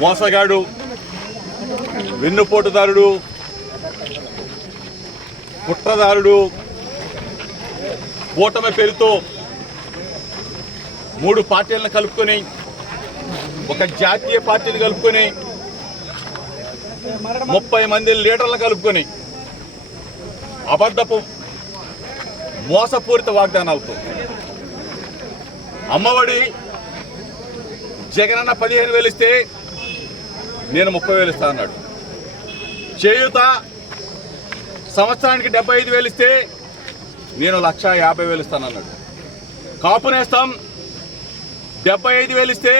మోసగాడు వెన్నుపోటుదారుడు కుట్రదారుడు కూటమి పేరుతో మూడు పార్టీలను కలుపుకొని ఒక జాతీయ పార్టీని కలుపుకొని ముప్పై మంది లీడర్లను కలుపుకొని అబద్ధపు మోసపూరిత వాగ్దానాలతో అమ్మఒడి జగనన్న పదిహేను వేలు ఇస్తే నేను ముప్పై వేలు ఇస్తా అన్నాడు. చేయూత సంవత్సరానికి డెబ్బై ఐదు వేలు ఇస్తే నేను లక్ష యాభై వేలు ఇస్తానన్నాడు కాపు నేస్తాం డెబ్బై ఐదు వేలు ఇస్తే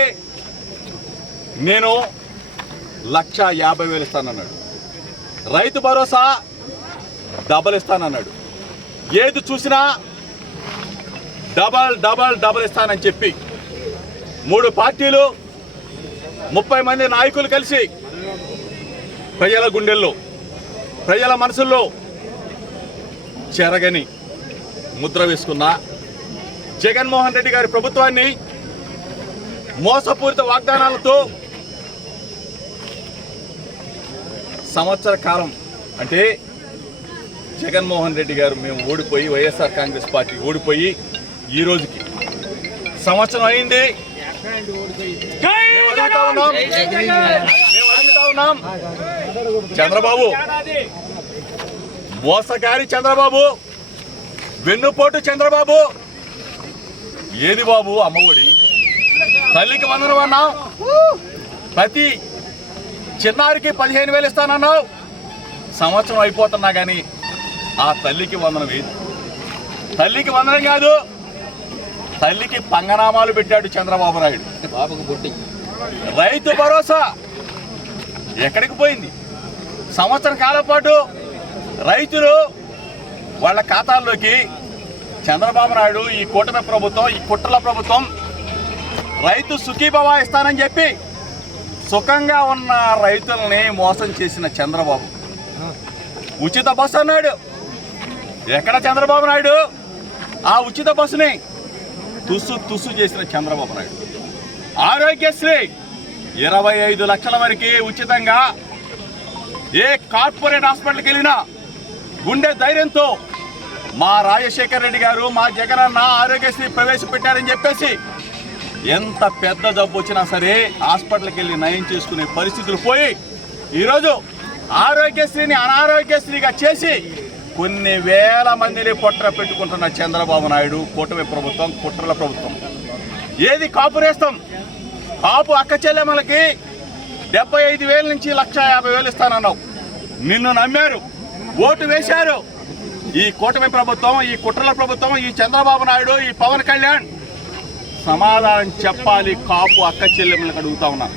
నేను లక్ష యాభై వేలు ఇస్తానన్నాడు రైతు భరోసా డబల్ ఇస్తానన్నాడు ఏది చూసినా డబల్ డబల్ డబల్ ఇస్తానని చెప్పి మూడు పార్టీలు ముప్పై మంది నాయకులు కలిసి ప్రజల గుండెల్లో ప్రజల మనసుల్లో చెరగని ముద్ర వేసుకున్న జగన్మోహన్ రెడ్డి గారి ప్రభుత్వాన్ని మోసపూరిత వాగ్దానాలతో సంవత్సర కాలం అంటే జగన్మోహన్ రెడ్డి గారు మేము ఓడిపోయి వైఎస్ఆర్ కాంగ్రెస్ పార్టీ ఓడిపోయి ఈ రోజుకి. సంవత్సరం అయింది. ఉన్నాం. చంద్రబాబు. మోసగారి చంద్రబాబు. వెన్నుపోటు చంద్రబాబు. ఏది బాబు? అమ్మఒడి తల్లికి వందనం అన్నావు. ప్రతి చిన్నారికి పదిహేను వేలు ఇస్తానన్నావు. సంవత్సరం అయిపోతున్నా కానీ ఆ తల్లికి వందనం ఏది? తల్లికి వందనం కాదు. తల్లికి పంగనామాలు పెట్టాడు చంద్రబాబు నాయుడు. బాబుకు బుట్టి. రైతు భరోసా ఎక్కడికి పోయింది? సంవత్సరం కాలం పాటు రైతులు వాళ్ళ ఖాతాల్లోకి చంద్రబాబు నాయుడు ఈ కూటమి ప్రభుత్వం ఈ కుట్రల ప్రభుత్వం రైతు సుఖీభవ ఇస్తానని చెప్పి సుఖంగా ఉన్న రైతుల్ని మోసం చేసిన చంద్రబాబు. ఉచిత బస్సు అన్నాడు. ఎక్కడ చంద్రబాబు నాయుడు? ఆ ఉచిత బస్సుని తుస్సు తుస్సు చేసిన చంద్రబాబు నాయుడు. ఆరోగ్యశ్రీ ఇరవై ఐదు లక్షల వరకు ఉచితంగా ఏ కార్పొరేట్ హాస్పిటల్కి వెళ్ళినా గుండె ధైర్యంతో మా రాజశేఖర్ రెడ్డి గారు మా జగన్ అన్న ఆరోగ్యశ్రీ ప్రవేశపెట్టారని చెప్పేసి ఎంత పెద్ద జబ్బు వచ్చినా సరే హాస్పిటల్కి వెళ్ళి నయం చేసుకునే పరిస్థితులు పోయి ఈరోజు ఆరోగ్యశ్రీని అనారోగ్యశ్రీగా చేసి కొన్ని వేల మందిని కుట్ర పెట్టుకుంటున్న చంద్రబాబు నాయుడు కూటమి ప్రభుత్వం కుట్రల ప్రభుత్వం. ఏది కాపు రేస్తాం? కాపు అక్క చెల్లెమ్మలకి డెబ్బై ఐదు వేల నుంచి లక్ష యాభై వేలు ఇస్తానన్నావు. నిన్ను నమ్మారు ఓటు వేశారు. ఈ కూటమి ప్రభుత్వం ఈ కుట్రల ప్రభుత్వం ఈ చంద్రబాబు నాయుడు ఈ పవన్ కళ్యాణ్. సమాధానం చెప్పాలి కాపు అక్క చెల్లెమ్మలకు అడుగుతా ఉన్నా.